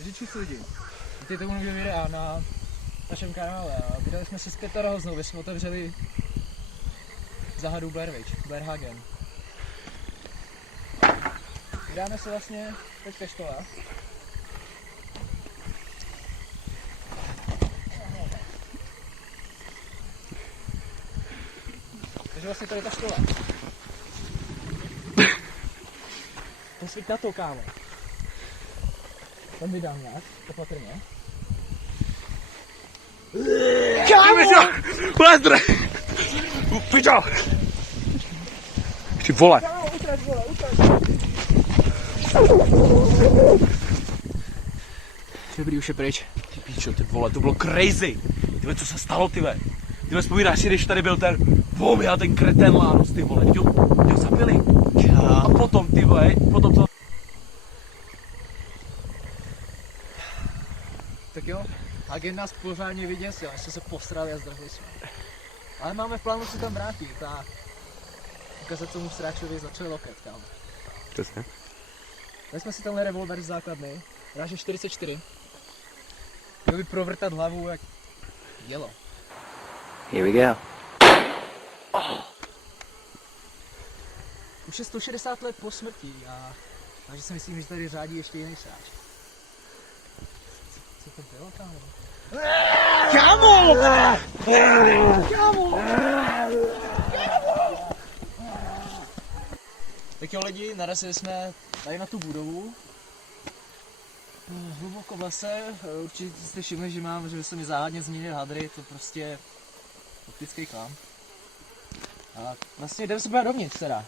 Řičích lidi. Víte tomu nový videa na našem kanále a vydali jsme si z Petara znovu, jsme otevřeli zahadu Blair Witch, Blair Hagen. Vydáme se vlastně teď ke škole. Takže vlastně tady je ta škola. To svít na to, kámo. Tam vydám nějak, opatrně. Kámo! Lezre! Pičo! Ty vole! Kámo, utrať, vole, utrať! Dobrý, už je pryč. Ty píčo, ty vole, to bylo crazy! Tyhle, co se stalo, tyhle? Tyhle, vzpomínáš si, když tady byl ten Vomy a ten kretén Lános, ty vole, ty ho zabili. A potom, ty vole, potom to... Tak jo, Hagen nás pořádně vyděsil, až jsme se posrali a zdrhli jsme. Ale máme v plánu se tam vrátit a ukázat tomu sráčovi začal loket, kámo. Přesně. Dali jsme si tenhle revolver z základny, ráže 44. Měl by provrtat hlavu jak jelo. Here we go. Už je 160 let po smrti takže si myslím, že tady řádí ještě jiný sráč. Co to bylo, kámo? Kámo! Kámo! Tak jo lidi, narazili jsme tady na tu budovu. Hluboko v lese, určitě jste všimli, že se mi záhadně změnil hadry, to prostě je optický klam. A vlastně jdeme se podívat dovnitř teda.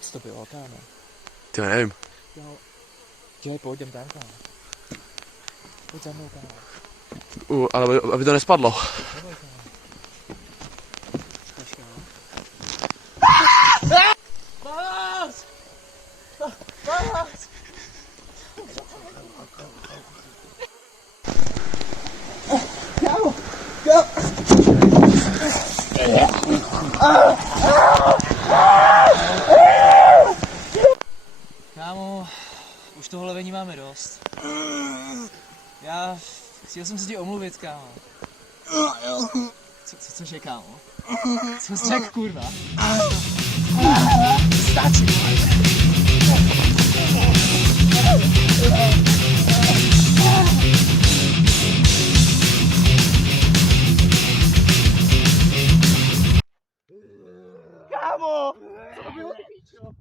Co to bylo, kámo? Ty nevím. Pojď, jdem tam, kámo. Pojď za mnou, kámo. Ale aby to nespadlo. Neboj, kámo. Počkej, no. Pomoc! Pomoc! Kámo! Kámo, už tohle vení máme dost. Já chtěl jsem se ti omluvit, kámo. Cože, kámo? Co jsi řekl, kurva? Stačí! Kámo! Co to bylo, ty píčo?